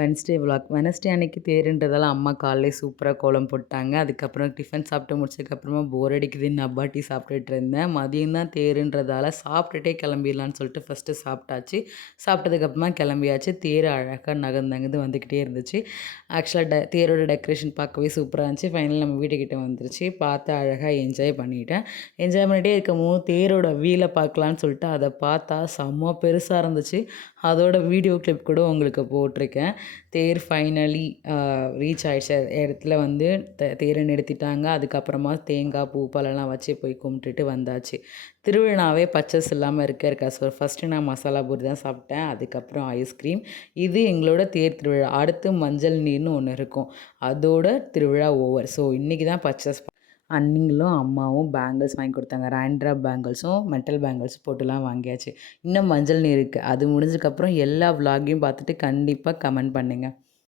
Wednesday vlog Wednesday அன்னைக்கு தேருன்றதால அம்மா காலையில் சூப்பராக கோலம் போட்டாங்க. அதுக்கப்புறம் டிஃபன் சாப்பிட்டு முடிச்சதுக்கப்புறமா போர் அடிக்குதுன்னு அப்பா சாப்பிட்டுட்டு இருந்தேன். மதியம் தான் தேருன்றதால சாப்பிட்டுட்டே கிளம்பிடலான்னு சொல்லிட்டு ஃபஸ்ட்டு சாப்பிட்டாச்சு. சாப்பிட்டதுக்கப்புறமா கிளம்பியாச்சு. தேர் அழகாக நகர்ந்தங்கது வந்துக்கிட்டே இருந்துச்சு. ஆக்சுவலாக டெ தேரோட டெக்கரேஷன் பார்க்கவே சூப்பராக இருந்துச்சு. ஃபைனல் நம்ம வீட்டுக்கிட்ட வந்துருச்சு. பார்த்து அழகாக என்ஜாய் பண்ணிட்டேன். என்ஜாய் பண்ணிகிட்டே இருக்கமோ தேரோட வீலை பார்க்கலான்னு சொல்லிட்டு அதை பார்த்தா செம்ம பெருசாக இருந்துச்சு. அதோட வீடியோ கிளிப் கூட உங்களுக்கு போட்டிருக்கேன். தேர் ஃபைனலி ரீச் ஆகிடுச்சு இடத்துல வந்து தேரை நிறுத்திட்டாங்க. அதுக்கப்புறமா தேங்காய் பூ பழம்லாம் வச்சு போய் கும்பிட்டுட்டு வந்தாச்சு. திருவிழாவே பச்சஸ் இல்லாமல் இருக்க இருக்கா ஸோ ஃபஸ்ட்டு நான் மசாலா பூரி தான் சாப்பிட்டேன். அதுக்கப்புறம் ஐஸ்கிரீம் இது எங்களோட தேர் திருவிழா. அடுத்து மஞ்சள் நீர்னு ஒன்று இருக்கும். அதோட திருவிழா ஓவர் ஸோ இன்றைக்கி தான் பச்சஸ் அண்ணிங்களும் அம்மாவும் பேங்கிள்ஸ் வாங்கி கொடுத்தாங்க. ரேண்ட்ரா பேங்கிள்ஸும் மெட்டல் பேங்கிள்ஸ் போட்டுலாம் வாங்கியாச்சு. இன்னும் மஞ்சள் நீர் இருக்குது அது முடிஞ்சதுக்கப்புறம் எல்லா விலாகையும் பார்த்துட்டு கண்டிப்பாக கமெண்ட் பண்ணுங்கள்